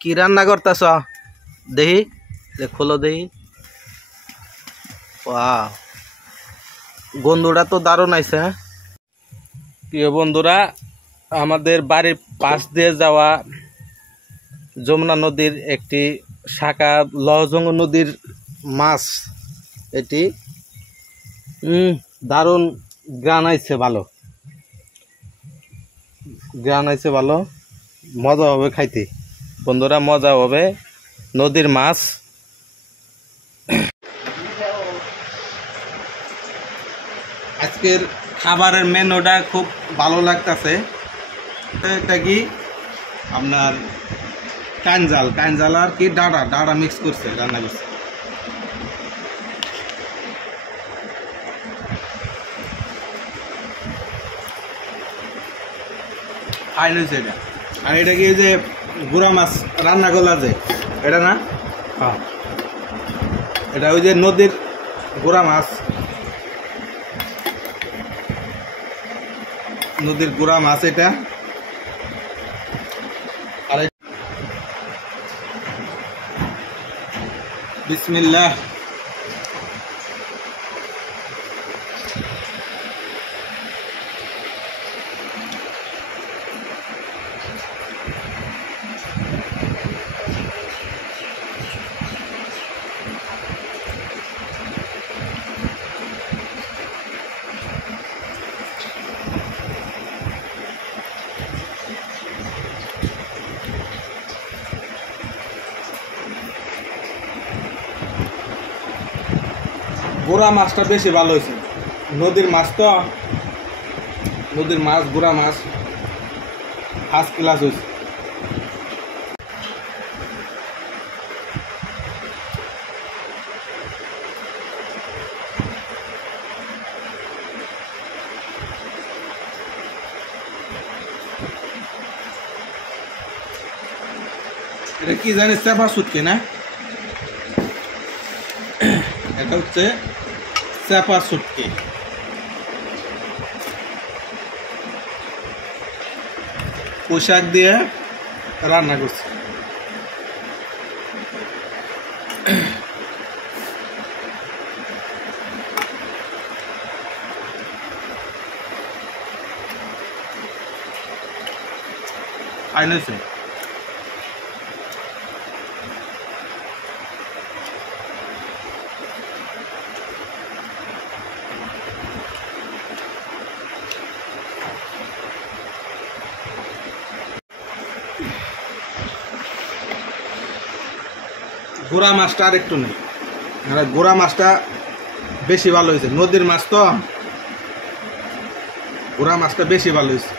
কি রান্না করতেছ? দেখি, খোলো দেখি। ওয়াও, গন্ধটা তো দারুণ আইছে। হ্যাঁ প্রিয় বন্ধুরা, আমাদের বাড়ির পাশ দিয়ে যাওয়া যমুনা নদীর একটি শাখা লজং নদীর মাছ এটি। দারুণ গ্রান আইছে, ভালো গ্রান আইছে, ভালো মজা হবে খাইতে বন্ধুরা, মজা হবে নদীর মাছ। আজকের খাবারের মেনুটা খুব ভালো লাগতেছে। এটা কি আপনার কাঞ্জাল আর কি ডাঁড়া মিক্স করছে, রান্না করছে। ফাইন হয়েছে এটা। আর এটা কি যে গুড়া মাছ রান্না করলা যে এটা না, হ্যাঁ এটা ওই যে নদীর গুড়া মাছ, নদীর গুড়া মাছ এটা। আর বিসমিল্লাহ। গুড়া মাছটা বেশি ভালো হয়েছে, নদীর মাছ তো, নদীর মাছ গুড়া মাছ ফার্স্ট ক্লাস হয়েছে। এটা কি জানি, চেপা শুটকি না, এটা হচ্ছে চেপা শুটকি। পোশাক দিয়ে রান্না করছে। আইনেছে গোড়া মাছটা আর একটু নেই, গোড়া মাছটা বেশি ভালো হয়েছে, নদীর মাছ তো, গোড়া মাছটা বেশি ভালো হয়েছে।